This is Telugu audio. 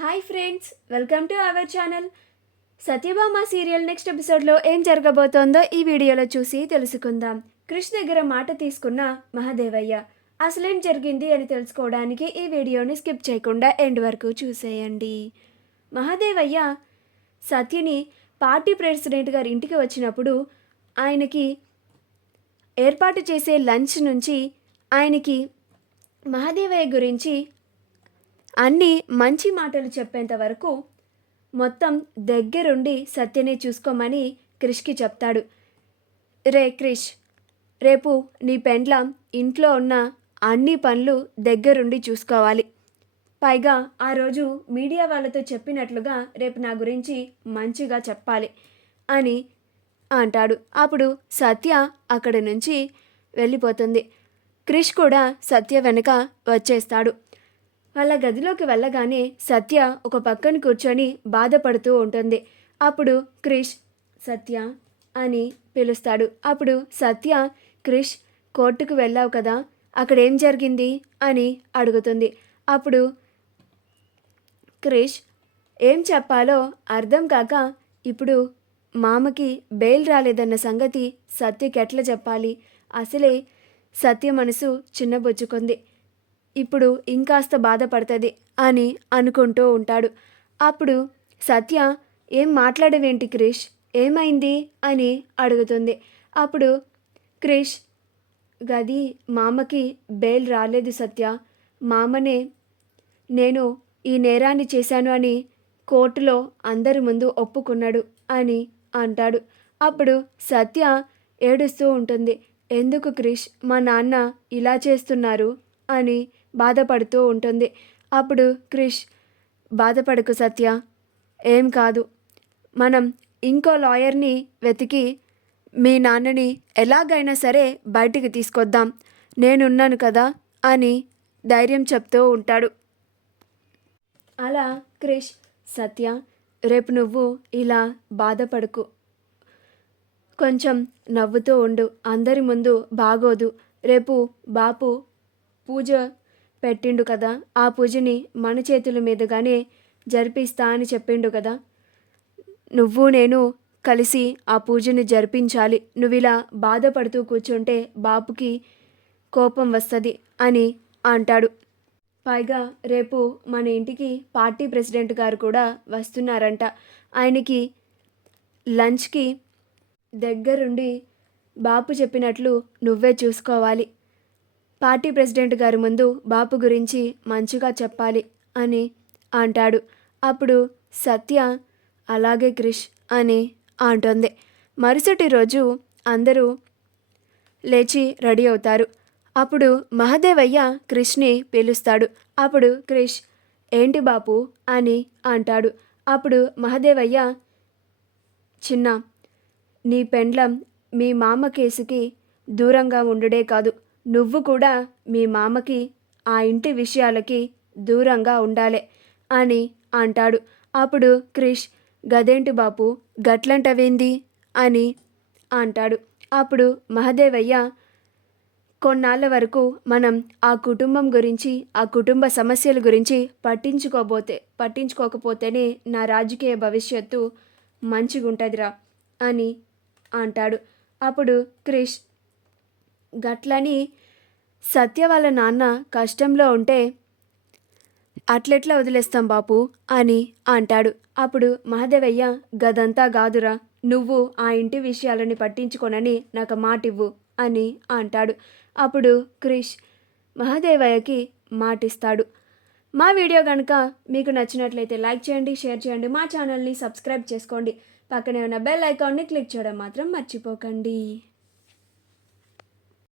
Hi friends, welcome to our channel. Satyabhama serial next ఎపిసోడ్లో ఏం జరగబోతోందో ఈ వీడియోలో చూసి తెలుసుకుందాం. క్రిష్ దగ్గర మాట తీసుకున్న మహాదేవయ్య అసలేం జరిగింది అని తెలుసుకోవడానికి ఈ వీడియోని స్కిప్ చేయకుండా ఎండ్ వరకు చూసేయండి. మహాదేవయ్య సత్యని పార్టీ ప్రెసిడెంట్ గారి ఇంటికి వచ్చినప్పుడు ఆయనకి ఏర్పాటు చేసే లంచ్ నుంచి ఆయనకి మహాదేవయ్య గురించి అన్నీ మంచి మాటలు చెప్పేంత వరకు మొత్తం దగ్గరుండి సత్యనే చూసుకోమని క్రిష్కి చెప్తాడు. రే క్రిష్, రేపు నీ పెండ్లాం ఇంట్లో ఉన్న అన్ని పనులు దగ్గరుండి చూసుకోవాలి. పైగా ఆ రోజు మీడియా వాళ్ళతో చెప్పినట్లుగా రేపు నా గురించి మంచిగా చెప్పాలి అని అంటాడు. అప్పుడు సత్య అక్కడి నుంచి వెళ్ళిపోతుంది. క్రిష్ కూడా సత్య వెనక వచ్చేస్తాడు. వాళ్ళ గదిలోకి వెళ్ళగానే సత్య ఒక పక్కన కూర్చొని బాధపడుతూ ఉంటుంది. అప్పుడు క్రిష్ సత్య అని పిలుస్తాడు. అప్పుడు సత్య, క్రిష్ కోర్టుకు వెళ్ళావు కదా, అక్కడ ఏం జరిగింది అని అడుగుతుంది. అప్పుడు క్రిష్ ఏం చెప్పాలో అర్థం కాక, ఇప్పుడు మామకి బెయిల్ రాలేదన్న సంగతి సత్యకి ఎట్లా చెప్పాలి, అసలే సత్య మనసు చిన్నబుచ్చుకుంది, ఇప్పుడు ఇంకాస్త బాధపడుతుంది అని అనుకుంటూ ఉంటాడు. అప్పుడు సత్య ఏం మాట్లాడవేంటి క్రిష్, ఏమైంది అని అడుగుతుంది. అప్పుడు క్రిష్ గది మామకి బెయిల్ రాలేదు సత్య, మామనే నేను ఈ నేరాన్ని చేశాను అని కోర్టులో అందరి ముందు ఒప్పుకున్నాడు అని అంటాడు. అప్పుడు సత్య ఏడుస్తూ ఉంటుంది. ఎందుకు క్రిష్ మా నాన్న ఇలా చేస్తున్నారు అని బాధపడుతూ ఉంటుంది. అప్పుడు క్రిష్ బాధపడకు సత్య, ఏం కాదు, మనం ఇంకో లాయర్ని వెతికి మీ నాన్నని ఎలాగైనా సరే బయటికి తీసుకొద్దాం, నేనున్నాను కదా అని ధైర్యం చెప్తూ ఉంటాడు. అలా క్రిష్ సత్య, రేపు నువ్వు ఇలా బాధపడకు, కొంచెం నవ్వుతూ ఉండు, అందరి ముందు బాగోదు, రేపు బాపు పూజ పెట్టిండు కదా, ఆ పూజని మన చేతుల మీదుగానే జరిపిస్తా అని చెప్పిండు కదా, నువ్వు నేను కలిసి ఆ పూజని జరిపించాలి, నువ్వు ఇలా బాధపడుతూ కూర్చుంటే బాపుకి కోపం వస్తుంది అని అంటాడు. పైగా రేపు మన ఇంటికి పార్టీ ప్రెసిడెంట్ గారు కూడా వస్తున్నారంట, ఆయనకి లంచ్కి దగ్గరుండి బాపు చెప్పినట్లు నువ్వే చూసుకోవాలి, పార్టీ ప్రెసిడెంట్ గారి ముందు బాపు గురించి మంచిగా చెప్పాలి అని అంటాడు. అప్పుడు సత్య అలాగే క్రిష్ అని అంటుంది. మరుసటి రోజు అందరూ లేచి రెడీ అవుతారు. అప్పుడు మహాదేవయ్య క్రిష్ని పిలుస్తాడు. అప్పుడు క్రిష్ ఏంటి బాపు అని అంటాడు. అప్పుడు మహాదేవయ్య, చిన్న, నీ పెండ్లం మీ మామ కేసుకి దూరంగా ఉండుడే కాదు, నువ్వు కూడా మీ మామకి ఆ ఇంటి విషయాలకి దూరంగా ఉండాలి అని అంటాడు. అప్పుడు క్రిష్ గదేంటి బాపు గట్లంటవేంది అని అంటాడు. అప్పుడు మహాదేవయ్య, కొన్నాళ్ళ వరకు మనం ఆ కుటుంబం గురించి, ఆ కుటుంబ సమస్యల గురించి పట్టించుకోకపోతేనే నా రాజకీయ భవిష్యత్తు మంచిగుంటుందిరా అని అంటాడు. అప్పుడు క్రిష్ గట్లని సత్య వాళ్ళ నాన్న కష్టంలో ఉంటే అట్లెట్లా వదిలేస్తాం బాపు అని అంటాడు. అప్పుడు మహాదేవయ్య, గదంతా కాదురా, నువ్వు ఆ ఇంటి విషయాలని పట్టించుకోనని నాకు మాటివ్వు అని అంటాడు. అప్పుడు క్రిష్ మహాదేవయ్యకి మాటిస్తాడు. మా వీడియో కనుక మీకు నచ్చినట్లయితే లైక్ చేయండి, షేర్ చేయండి, మా ఛానల్ని సబ్స్క్రైబ్ చేసుకోండి, పక్కనే ఉన్న బెల్ ఐకాన్ని క్లిక్ చేయడం మాత్రం మర్చిపోకండి.